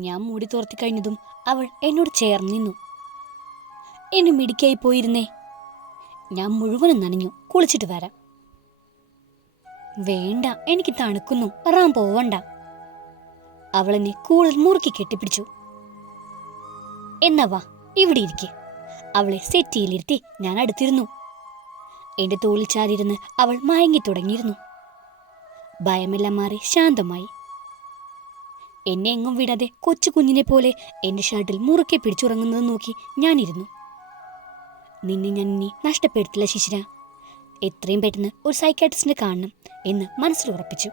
ഞാൻ മൂടി തുറത്തി കഴിഞ്ഞതും അവൾ എന്നോട് ചേർന്ന് നിന്നു. എന്നെ മിടിക്കായി പോയിരുന്നേ. ഞാൻ മുഴുവനും നനഞ്ഞു കുളിച്ചിട്ട് വരാം. വേണ്ട എനിക്ക് തണുക്കുന്നു റാം പോവണ്ട. അവളെന്നെ കൂടുതൽ മുറുക്കി കെട്ടിപ്പിടിച്ചു. എന്നാ ഇവിടെ ഇരിക്കെ. അവളെ സെറ്റിയിലിരുത്തി ഞാൻ അടുത്തിരുന്നു. എന്റെ തോളിൽ ചാരിയിരുന്ന് അവൾ മയങ്ങി തുടങ്ങിയിരുന്നു. ഭയമെല്ലാം മാറി ശാന്തമായി. എന്നെ എങ്ങും വിടാതെ കൊച്ചു കുഞ്ഞിനെ പോലെ എന്റെ ഷർട്ടിൽ മുറുക്കെ പിടിച്ചുറങ്ങുന്നത് നോക്കി ഞാനിരുന്നു. നിന്നെ ഞാൻ ഇനി നഷ്ടപ്പെടുത്തില്ല ശിശിര. എത്രയും പെട്ടെന്ന് ഒരു സൈക്കാട്രിസ്റ്റിനെ കാണണം എന്ന് മനസ്സിൽ ഉറപ്പിച്ചു.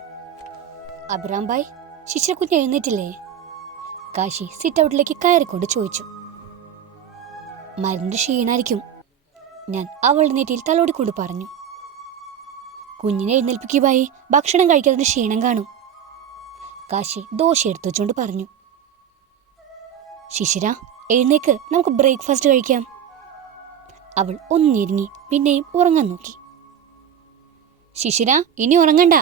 അബ്രാം ബായ് ശിശിര കുഞ്ഞ് എഴുന്നേറ്റില്ലേ? കാശി സിറ്റ് ഔട്ടിലേക്ക് കയറിക്കൊണ്ട് ചോദിച്ചു. മരുന്ന് ക്ഷീണായിരിക്കും. ഞാൻ അവളുടെ നെറ്റിയിൽ തലോടിക്കൊണ്ട് പറഞ്ഞു. കുഞ്ഞിനെ എഴുന്നേൽപ്പിക്കുവായി ഭക്ഷണം കഴിക്കാതിന്റെ ക്ഷീണം കാണും. കാശി ദോശ എടുത്തു വെച്ചുകൊണ്ട് പറഞ്ഞു. ശിശിര എഴുന്നേക്ക്. നമുക്ക് ബ്രേക്ക്ഫാസ്റ്റ് കഴിക്കാം. അവൾ ഒന്നിരുങ്ങി പിന്നെയും ഉറങ്ങാൻ നോക്കി. ശിശിര ഇനി ഉറങ്ങണ്ട.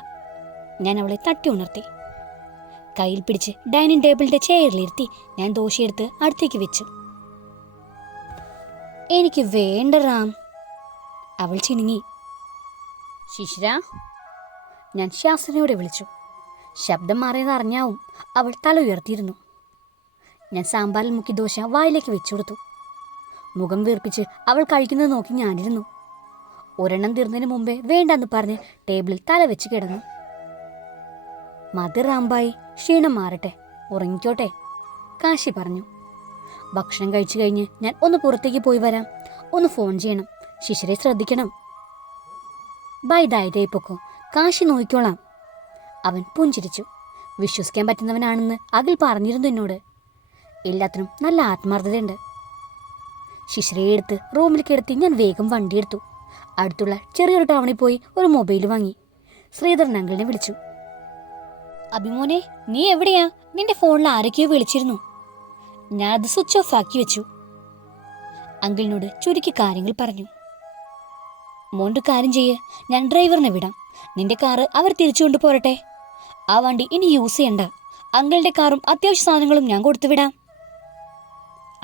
ഞാൻ അവളെ തട്ടി ഉണർത്തി. കയ്യിൽ പിടിച്ച് ഡൈനിങ് ടേബിളിന്റെ ചെയറിലിരുത്തി ഞാൻ ദോശയെടുത്ത് അടുത്തേക്ക് വെച്ചു. എനിക്ക് വേണ്ട റാം. അവൾ ചിനുങ്ങി. ശിശിര ഞാൻ ശാസ്ത്രയോടെ വിളിച്ചു. ശബ്ദം മാറിയത് അറിഞ്ഞാവും. അവൾ തല ഉയർത്തിയിരുന്നു. ഞാൻ സാമ്പാറിൽ മുക്കി ദോശ വായിലേക്ക് വെച്ചു കൊടുത്തു മുഖം വീർപ്പിച്ച് അവൾ കഴിക്കുന്നത് നോക്കി ഞാനിരുന്നു. ഒരെണ്ണം തീർന്നതിന് മുമ്പേ വേണ്ടെന്ന് പറഞ്ഞ് ടേബിളിൽ തല വെച്ച് കിടന്നു. മതി റാമ്പായി ക്ഷീണം മാറട്ടെ ഉറങ്ങിക്കോട്ടെ കാശി പറഞ്ഞു. ഭക്ഷണം കഴിച്ചു കഴിഞ്ഞ് ഞാൻ ഒന്ന് പുറത്തേക്ക് പോയി വരാം. ഒന്ന് ഫോൺ ചെയ്യണം. ശിശിരെ ശ്രദ്ധിക്കണം. ബൈ ധൈര്യമായി പൊക്കോ. കാശി നോക്കിക്കോളാം. അവൻ പുഞ്ചിരിച്ചു. വിശ്വസിക്കാൻ പറ്റുന്നവനാണെന്ന് അഖിൽ പറഞ്ഞിരുന്നു എന്നോട്. എല്ലാത്തിനും നല്ല ആത്മാർത്ഥതയുണ്ട്. ശിശിരയെ എടുത്ത് റൂമിൽ കിടത്തി ഞാൻ വേഗം വണ്ടിയെടുത്തു അടുത്തുള്ള ചെറിയൊരു ടൗണിൽ പോയി ഒരു മൊബൈൽ വാങ്ങി. ശ്രീധരൻ അങ്കിളിനെ വിളിച്ചു. അഭിമോനെ നീ എവിടെയാ? നിന്റെ ഫോണിൽ ആരൊക്കെയോ വിളിച്ചിരുന്നു. ഞാനത് സ്വിച്ച് ഓഫ് ആക്കി വെച്ചു. അങ്കിളിനോട് ചുരുക്കി കാര്യങ്ങൾ പറഞ്ഞു. മോന്റെ കാര്യം ചെയ്യ്. ഞാൻ ഡ്രൈവറിനെ വിടാം. നിന്റെ കാറ് അവർ തിരിച്ചുകൊണ്ട് പോരട്ടെ ആ വണ്ടി ഇനി യൂസ് ചെയ്യണ്ട. അങ്കിളിന്റെ കാറും അത്യാവശ്യ സാധനങ്ങളും ഞാൻ കൊടുത്തുവിടാം.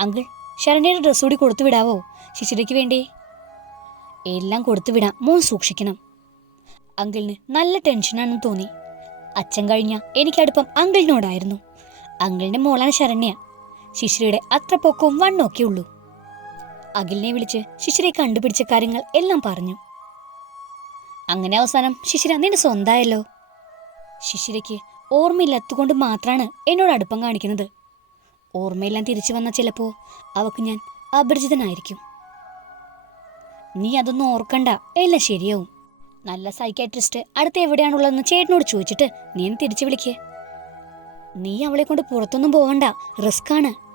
അങ്കിൾ ശരണ്യയുടെ ഡ്രസ്സ് കൂടി കൊടുത്തുവിടാവോ? ശിശിരയ്ക്ക് വേണ്ടി. എല്ലാം കൊടുത്തുവിടാം. മോൻ സൂക്ഷിക്കണം. അങ്കിളിന് നല്ല ടെൻഷനാണെന്ന് തോന്നി. അച്ഛൻ കഴിഞ്ഞ എനിക്കടുപ്പം അങ്കിളിനോടായിരുന്നു. അങ്കിളിന്റെ മോളാണ് ശരണ്യ. ശിശിരയുടെ അത്ര പൊക്കവും വണ്ണൊക്കെ ഉള്ളൂ. അഖിലിനെ വിളിച്ച് ശിശിരയെ കണ്ടുപിടിച്ച കാര്യങ്ങൾ എല്ലാം പറഞ്ഞു. അങ്ങനെ അവസാനം ശിശിര നിന്റെ സ്വന്തായല്ലോ ശിശിരയ്ക്ക് ഓർമ്മയില്ലാത്തതുകൊണ്ട് മാത്രമാണ് എന്നോട് അടുപ്പം കാണിക്കുന്നത്. ഓർമ്മയെല്ലാം തിരിച്ചു വന്ന ചിലപ്പോൾ അവക്ക് ഞാൻ അപരിചിതനായിരിക്കും. നീ അതൊന്നും ഓർക്കണ്ട. എല്ലാം ശരിയാവും. നല്ല സൈക്കാട്രിസ്റ്റ് അടുത്ത് എവിടെയാണുള്ളതെന്ന് ചേട്ടനോട് ചോദിച്ചിട്ട് നീ എന്നെ തിരിച്ചു വിളിക്കേ. നീ അവളെ കൊണ്ട് പുറത്തൊന്നും പോകണ്ട റിസ്ക് ആണ്.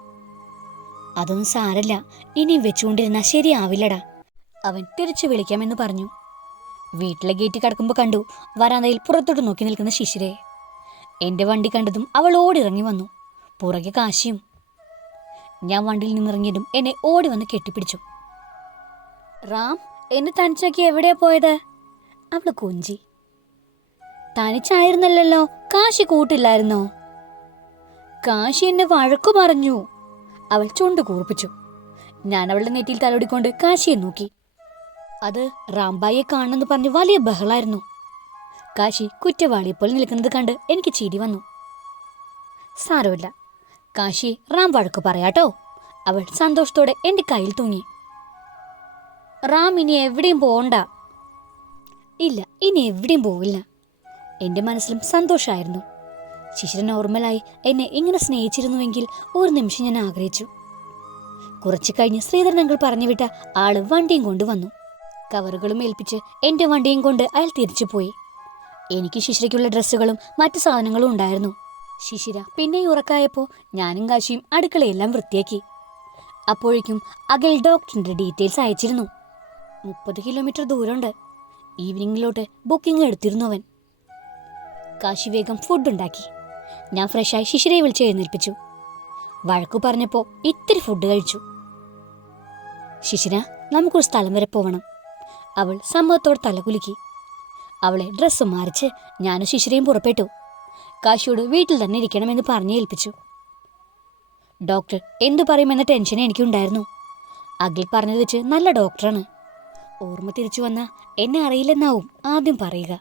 അതൊന്നും സാരല്ല. ഇനിയും വെച്ചുകൊണ്ടിരുന്നാൽ ശരിയാവില്ലടാ. അവൻ തിരിച്ചു വിളിക്കാമെന്ന് പറഞ്ഞു. വീട്ടിലെ ഗേറ്റ് കടക്കുമ്പോൾ കണ്ടു. വരാന്തയിൽ പുറത്തോട്ട് നോക്കി നിൽക്കുന്ന ശിശിരെ. എന്റെ വണ്ടി കണ്ടതും അവൾ ഓടിറങ്ങി വന്നു. പുറകെ കാശിയും. ഞാൻ വണ്ടിയിൽ നിന്നിറങ്ങിയതും എന്നെ ഓടി വന്ന് കെട്ടിപ്പിടിച്ചു. റാം എന്നെ തനിച്ചാക്കി എവിടെയാ പോയത്? അവൾ കൊഞ്ചി. തനിച്ചായിരുന്നല്ലോ കാശി കൂട്ടില്ലായിരുന്നോ? കാശി എന്നെ വഴക്കു പറഞ്ഞു. അവൾ ചുണ്ടു കൂർപ്പിച്ചു. ഞാൻ അവളുടെ നെറ്റിയിൽ തലോടിക്കൊണ്ട് കാശിയെ നോക്കി. അത് റാംബായിയെ കാണണമെന്ന് പറഞ്ഞ് വലിയ ബഹളായിരുന്നു. കാശി കുറ്റവാളിയെപ്പോലെ നിൽക്കുന്നത് കണ്ട് എനിക്ക് ചിരി വന്നു. സാരമില്ല. കാശി റാം വഴക്ക് പറയാട്ടോ. അവൾ സന്തോഷത്തോടെ എന്റെ കയ്യിൽ തൂങ്ങി. റാം ഇനി എവിടെയും പോകണ്ട ഇല്ല ഇനി എവിടെയും പോവില്ല. എന്റെ മനസ്സിലും സന്തോഷമായിരുന്നു. ശിശിര നോർമലായി എന്നെ ഇങ്ങനെ സ്നേഹിച്ചിരുന്നുവെങ്കിൽ ഒരു നിമിഷം ഞാൻ ആഗ്രഹിച്ചു. കുറച്ചു കഴിഞ്ഞ് ശ്രീധരൻ അങ്കിൾ പറഞ്ഞു വിട്ട ആൾ വണ്ടിയും കൊണ്ടുവന്നു കവറുകളും ഏൽപ്പിച്ച് എന്റെ വണ്ടിയും കൊണ്ട് അയാൾ തിരിച്ചുപോയി. എനിക്ക് ശിശിരയ്ക്കുള്ള ഡ്രസ്സുകളും മറ്റു സാധനങ്ങളും ഉണ്ടായിരുന്നു. ശിശിര പിന്നെ ഉറക്കായപ്പോ ഞാനും കാശിയും അടുക്കളയെല്ലാം വൃത്തിയാക്കി. അപ്പോഴേക്കും അകൽ ഡോക്ടറിന്റെ ഡീറ്റെയിൽസ് അയച്ചിരുന്നു. മുപ്പത് കിലോമീറ്റർ ദൂരമുണ്ട്. ഈവനിങ്ങിലോട്ട് ബുക്കിംഗ് എടുത്തിരുന്നു അവൻ. കാശി വേഗം ഫുഡ് ഉണ്ടാക്കി. ഞാൻ ഫ്രഷായി ശിശിരയെ വിളിച്ച് എഴുന്നേൽപ്പിച്ചു. വഴക്കു പറഞ്ഞപ്പോ ഇത്തിരി ഫുഡ് കഴിച്ചു. ശിശിര നമുക്കൊരു സ്ഥലം വരെ പോവണം. അവൾ സമ്മതത്തോടെ തലകുലുക്കി. അവളെ ഡ്രസ്സ് മാറിച്ച് ഞാനും ശിശിരയും പുറപ്പെട്ടു. കാശിയോട് വീട്ടിൽ തന്നെ ഇരിക്കണമെന്ന് പറഞ്ഞു ഏൽപ്പിച്ചു. ഡോക്ടർ എന്തു പറയുമെന്ന ടെൻഷൻ എനിക്കുണ്ടായിരുന്നു. അഖിൽ പറഞ്ഞത് വെച്ച് നല്ല ഡോക്ടറാണ്. ഓർമ്മ തിരിച്ചു വന്ന എന്നെ അറിയില്ലെന്നാവും ആദ്യം പറയുക.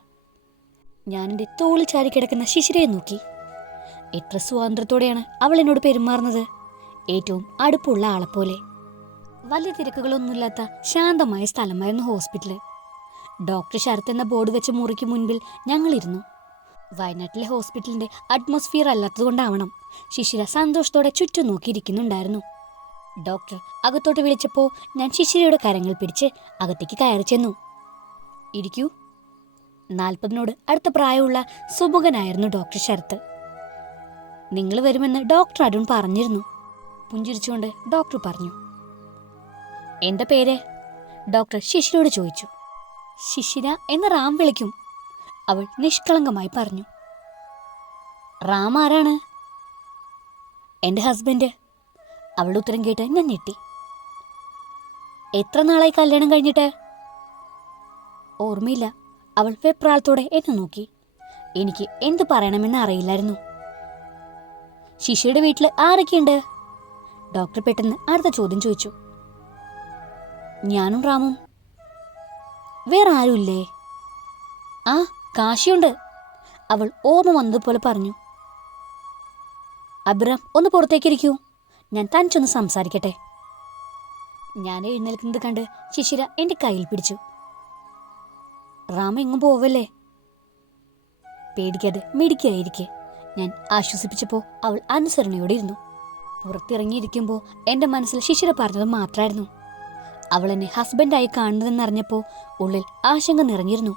ഞാൻ എന്റെ തോളിൽ ചാരി കിടക്കുന്ന ശിശിരയെ നോക്കി. എത്ര സ്വാതന്ത്ര്യത്തോടെയാണ് അവൾ എന്നോട് പെരുമാറുന്നത്. ഏറ്റവും അടുപ്പുള്ള ആളെപ്പോലെ. വലിയ തിരക്കുകളൊന്നുമില്ലാത്ത ശാന്തമായ സ്ഥലമായിരുന്നു ഹോസ്പിറ്റൽ ഡോക്ടർ ശരത്ത് എന്ന ബോർഡ് വെച്ച മുറിക്ക് മുൻപിൽ ഞങ്ങളിരുന്നു. വയനാട്ടിലെ ഹോസ്പിറ്റലിന്റെ അറ്റ്മോസ്ഫിയർ അല്ലാത്തതുകൊണ്ടാവണം ശിശിര സന്തോഷത്തോടെ ചുറ്റും നോക്കിയിരിക്കുന്നുണ്ടായിരുന്നു. ഡോക്ടർ അകത്തോട്ട് വിളിച്ചപ്പോൾ ഞാൻ ശിശിരയുടെ കരങ്ങൾ പിടിച്ച് അകത്തേക്ക് കയറി ചെന്നു. ഇരിക്കൂ. നാൽപ്പതിനോട് അടുത്ത പ്രായമുള്ള സുമുഖനായിരുന്നു ഡോക്ടർ ശരത്ത് നിങ്ങൾ വരുമെന്ന് ഡോക്ടർ അരുൺ പറഞ്ഞിരുന്നു. പുഞ്ചിരിച്ചുകൊണ്ട് ഡോക്ടർ പറഞ്ഞു. എന്താ പേര് ഡോക്ടർ ശിശിരോട് ചോദിച്ചു. ശിശിര എന്ന റാം വിളിക്കും. അവൾ നിഷ്കളങ്കമായി പറഞ്ഞു. റാം ആരാണ്? എന്റെ ഹസ്ബൻഡ്. അവളുടെ ഉത്തരം കേട്ട് ഞാൻ ഞെട്ടി. എത്ര നാളായി കല്യാണം കഴിഞ്ഞിട്ട്? ഓർമ്മയില്ല. അവൾ വെപ്രാളത്തോടെ എന്നെ നോക്കി. എനിക്ക് എന്ത് പറയണമെന്ന് അറിയില്ലായിരുന്നു. ശിശിയുടെ വീട്ടിൽ ആരൊക്കെയുണ്ട്? ഡോക്ടർ പെട്ടെന്ന് അടുത്ത ചോദ്യം ചോദിച്ചു. ഞാനും റാമും. വേറെ ആരുമില്ലേ? ആ കാശിയുണ്ട്. അവൾ ഓർമ്മ വന്നതുപോലെ പറഞ്ഞു. അബ്രാം ഒന്ന് പുറത്തേക്കിരിക്കൂ. ഞാൻ തനിച്ചൊന്ന് സംസാരിക്കട്ടെ. ഞാൻ എഴുന്നേൽക്കുന്നത് കണ്ട് ശിശിര എന്റെ കയ്യിൽ പിടിച്ചു. റാം എങ്ങും പോവല്ലേ? പേടിക്കാതെ മിടിക്കായിരിക്കെ ഞാൻ ആശ്വസിപ്പിച്ചപ്പോൾ അവൾ അനുസരണയോടെ ഇരുന്നു. പുറത്തിറങ്ങിയിരിക്കുമ്പോൾ എന്റെ മനസ്സിൽ ശിശിര പറഞ്ഞത് മാത്രമായിരുന്നു അവൾ എന്നെ ഹസ്ബൻഡായി കാണുന്നതെന്നറിഞ്ഞപ്പോൾ ഉള്ളിൽ ആശങ്ക നിറഞ്ഞിരുന്നു.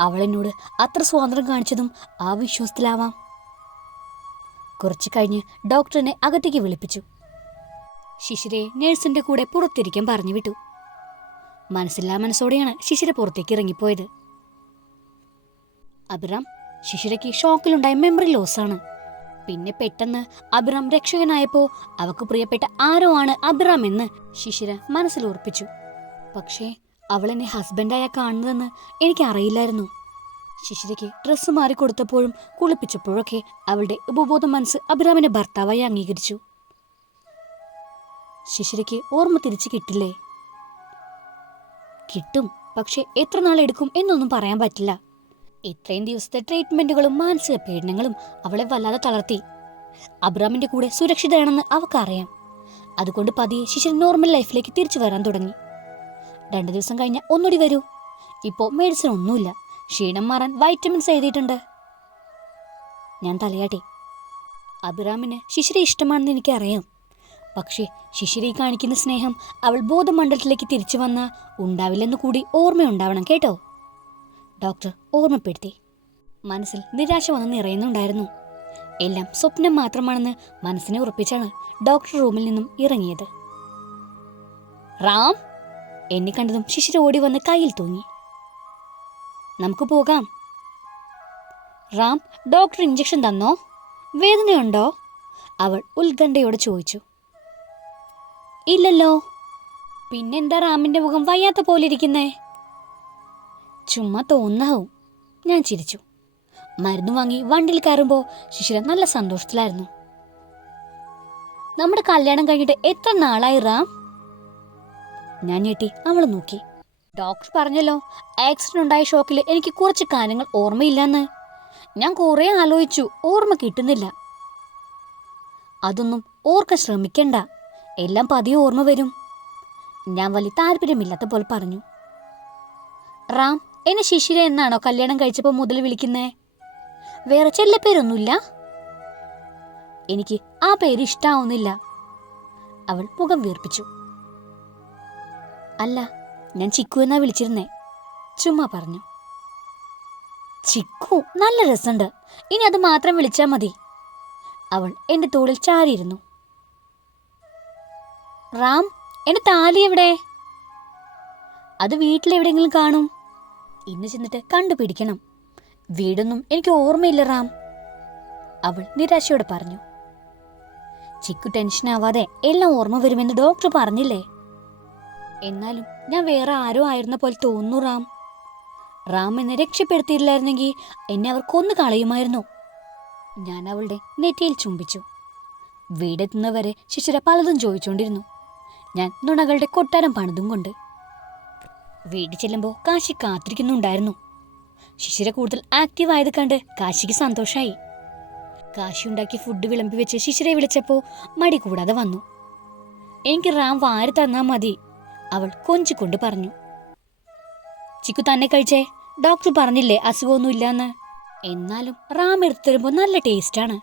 അവളെന്നോട് അത്ര സ്വാതന്ത്ര്യം കാണിച്ചതും ആ വിശ്വാസത്തിലാവാം. കുറച്ചു കഴിഞ്ഞ് ഡോക്ടറിനെ അകത്തേക്ക് വിളിപ്പിച്ചു. ശിശിരയെ നേഴ്സിന്റെ കൂടെ പുറത്തിരിക്കാൻ പറഞ്ഞു വിട്ടു. മനസ്സില്ലാ മനസ്സോടെയാണ് ശിശിര പുറത്തേക്ക് ഇറങ്ങിപ്പോയത്. അഭിറാം ശിശിരയ്ക്ക് ഷോക്കിലുണ്ടായ മെമ്മറി ലോസാണ് പിന്നെ പെട്ടെന്ന് അബിറാം രക്ഷകനായപ്പോ അവക്ക് പ്രിയപ്പെട്ട ആരോ ആണ് അബിറാം എന്ന് ശിശിര മനസ്സിൽ ഉറപ്പിച്ചു. പക്ഷേ അവൾ എന്നെ ഹസ്ബൻഡായ കാണുന്നതെന്ന് എനിക്കറിയില്ലായിരുന്നു ശിശിരയ്ക്ക് ഡ്രസ്സ് മാറി കൊടുത്തപ്പോഴും കുളിപ്പിച്ചപ്പോഴൊക്കെ അവളുടെ ഉപബോധ മനസ്സ് അബിറാമിന്റെ ഭർത്താവായി അംഗീകരിച്ചു. ശിശിരയ്ക്ക് ഓർമ്മ തിരിച്ചു കിട്ടില്ലേ? കിട്ടും പക്ഷെ എത്ര നാളെടുക്കും എന്നൊന്നും പറയാൻ പറ്റില്ല. ഇത്രയും ദിവസത്തെ ട്രീറ്റ്മെന്റുകളും മാനസിക പീഡനങ്ങളും അവളെ വല്ലാതെ തളർത്തി. അബ്രാമിന്റെ കൂടെ സുരക്ഷിതയാണെന്ന് അവക്കറിയാം അതുകൊണ്ട് പതിയെ ശിശിര നോർമൽ ലൈഫിലേക്ക് തിരിച്ചു വരാൻ തുടങ്ങി. രണ്ടു ദിവസം കഴിഞ്ഞ ഒന്നുകൂടി വരൂ. ഇപ്പോൾ മെഡിസിൻ ഒന്നുമില്ല. ക്ഷീണം മാറാൻ വൈറ്റമിൻസ് എഴുതിയിട്ടുണ്ട്. ഞാൻ തലയാട്ടി. അഭിറാമിന് ശിശിരെ ഇഷ്ടമാണെന്ന് എനിക്കറിയാം. പക്ഷേ ശിശിരെ കാണിക്കുന്ന സ്നേഹം അവൾ ബോധമണ്ഡലത്തിലേക്ക് തിരിച്ചു വന്നാൽ ഉണ്ടാവില്ലെന്ന് കൂടി ഓർമ്മയുണ്ടാവണം കേട്ടോ. ഡോക്ടർ ഓർമ്മപ്പെടുത്തി. മനസ്സിൽ നിരാശ വന്ന് നിറയുന്നുണ്ടായിരുന്നു. എല്ലാം സ്വപ്നം മാത്രമാണെന്ന് മനസ്സിനെ ഉറപ്പിച്ചാണ് ഡോക്ടർ റൂമിൽ നിന്നും ഇറങ്ങിയത്. റാം എന്നെ കണ്ടതും ശിശിര ഓടി വന്ന് കയ്യിൽ തൂങ്ങി. നമുക്ക് പോകാം. റാം ഡോക്ടർ ഇഞ്ചക്ഷൻ തന്നോ? വേദനയുണ്ടോ? അവൾ ഉത്കണ്ഠയോട് ചോദിച്ചു. ഇല്ലല്ലോ. പിന്നെന്താ റാമിന്റെ മുഖം വയ്യാത്ത പോലെ ഇരിക്കുന്നേ? ചുമ്മാ തോന്നാവും. ഞാൻ ചിരിച്ചു. മരുന്ന് വാങ്ങി വണ്ടിയിൽ കയറുമ്പോൾ ശിശിര നല്ല സന്തോഷത്തിലായിരുന്നു. നമ്മുടെ കല്യാണം കഴിഞ്ഞിട്ട് എത്ര നാളായി റാം? ഞാൻ ഞെട്ടി അവൾ നോക്കി. ഡോക്ടർ പറഞ്ഞല്ലോ ആക്സിഡന്റ് ഉണ്ടായ ഷോക്കിൽ എനിക്ക് കുറച്ച് കാര്യങ്ങൾ ഓർമ്മയില്ലെന്ന്. ഞാൻ കുറെ ആലോചിച്ചു ഓർമ്മ കിട്ടുന്നില്ല. അതൊന്നും ഓർക്ക ശ്രമിക്കണ്ട. എല്ലാം പതിയെ ഓർമ്മ വരും. ഞാൻ വലിയ താല്പര്യമില്ലാത്ത പോലെ പറഞ്ഞു. റാം എന്നെ ശിശിര എന്നാണോ കല്യാണം കഴിച്ചപ്പോൾ മുതൽ വിളിക്കുന്നേ? വേറെ ചെല്ല പേരൊന്നുമില്ല? എനിക്ക് ആ പേര് ഇഷ്ടാവുന്നില്ല. അവൾ മുഖം വീർപ്പിച്ചു. അല്ല ഞാൻ ചിക്കു എന്നാ വിളിച്ചിരുന്നേ. ചുമ്മാ പറഞ്ഞു. ചിക്കു നല്ല രസമുണ്ട്. ഇനി അത് മാത്രം വിളിച്ചാൽ മതി. അവൾ എന്റെ തോളിൽ ചാരിയിരുന്നു. റാം എന്റെ താലി എവിടെ? അത് വീട്ടിലെവിടെയെങ്കിലും കാണും. ഇന്ന് ചെന്നിട്ട് കണ്ടുപിടിക്കണം. വീടൊന്നും എനിക്ക് ഓർമ്മയില്ല റാം. അവൾ നിരാശയോടെ പറഞ്ഞു. ചിക്കു ടെൻഷനാവാതെ എല്ലാം ഓർമ്മ വരുമെന്ന് ഡോക്ടർ പറഞ്ഞില്ലേ? എന്നാലും ഞാൻ വേറെ ആരോ ആയിരുന്ന പോലെ തോന്നുന്നു റാം. റാം എന്നെ രക്ഷപ്പെടുത്തിയില്ലായിരുന്നെങ്കിൽ എന്നെ അവർ കൊന്നു കളയുമായിരുന്നു. ഞാൻ അവളുടെ നെറ്റിയിൽ ചുംബിച്ചു. വീടെത്തുന്നവരെ ശിശിര പലതും ചോദിച്ചുകൊണ്ടിരുന്നു ഞാൻ നുണകളുടെ കൊട്ടാരം പണിതും കൊണ്ട് വീട്ടിൽ ചെല്ലുമ്പോൾ കാശി കാത്തിരിക്കുന്നുണ്ടായിരുന്നു. ശിശിര കൂടുതൽ ആക്റ്റീവ് ആയത് കണ്ട് കാശിക്ക് സന്തോഷമായി കാശി ഉണ്ടാക്കി ഫുഡ് വിളമ്പി വെച്ച് ശിശിരയെ വിളിച്ചപ്പോൾ മടി കൂടാതെ വന്നു. എനിക്ക് റാം വാരി തന്നാ മതി അവൾ കൊഞ്ചിക്കൊണ്ട് പറഞ്ഞു. ചിക്കു തന്നെ കഴിച്ചേ ഡോക്ടർ പറഞ്ഞില്ലേ അസുഖമൊന്നുമില്ലാന്ന്? എന്നാലും റാം എടുത്തു തരുമ്പോൾ നല്ല ടേസ്റ്റാണ്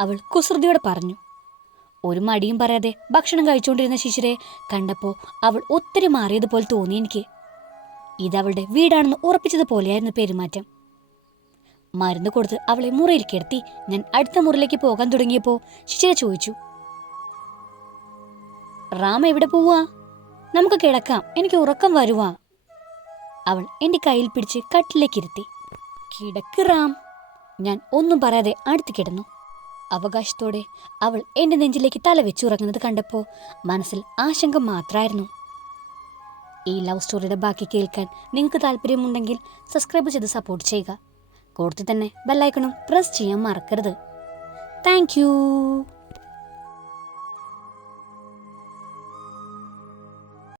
അവൾ കുസൃതിയോടെ പറഞ്ഞു. ഒരു മടിയും പറയാതെ ഭക്ഷണം കഴിച്ചുകൊണ്ടിരുന്ന ശിശിരെ കണ്ടപ്പോൾ അവൾ ഒത്തിരി മാറിയതുപോലെ തോന്നി എനിക്ക്. ഇതവളുടെ വീടാണെന്ന് ഉറപ്പിച്ചതുപോലെയായിരുന്നു പെരുമാറ്റം. മരുന്ന് കൊടുത്ത് അവളെ മുറിയിൽ കിടത്തി ഞാൻ അടുത്ത മുറിയിലേക്ക് പോകാൻ തുടങ്ങിയപ്പോൾ ശിശിരെ ചോദിച്ചു റാം എവിടെ പോവാ? നമുക്ക് കിടക്കാം എനിക്ക് ഉറക്കം വരുവാ. അവൾ എന്റെ കയ്യിൽ പിടിച്ച് കട്ടിലേക്ക് ഇരുത്തി കിടക്ക് റാം. ഞാൻ ഒന്നും പറയാതെ അടുത്ത് കിടന്നു. അവകാശത്തോടെ അവൾ എന്റെ നെഞ്ചിലേക്ക് തല വെച്ചുറങ്ങുന്നത് കണ്ടപ്പോൾ മനസ്സിൽ ആശങ്ക മാത്രമായിരുന്നു ഈ ലവ് സ്റ്റോറിയുടെ ബാക്കി കേൾക്കാൻ നിങ്ങൾക്ക് താല്പര്യമുണ്ടെങ്കിൽ സബ്സ്ക്രൈബ് ചെയ്ത് സപ്പോർട്ട് ചെയ്യുക. കൂടുതൽ തന്നെ ബെല്ലൈക്കണും പ്രസ് ചെയ്യാൻ മറക്കരുത്. താങ്ക്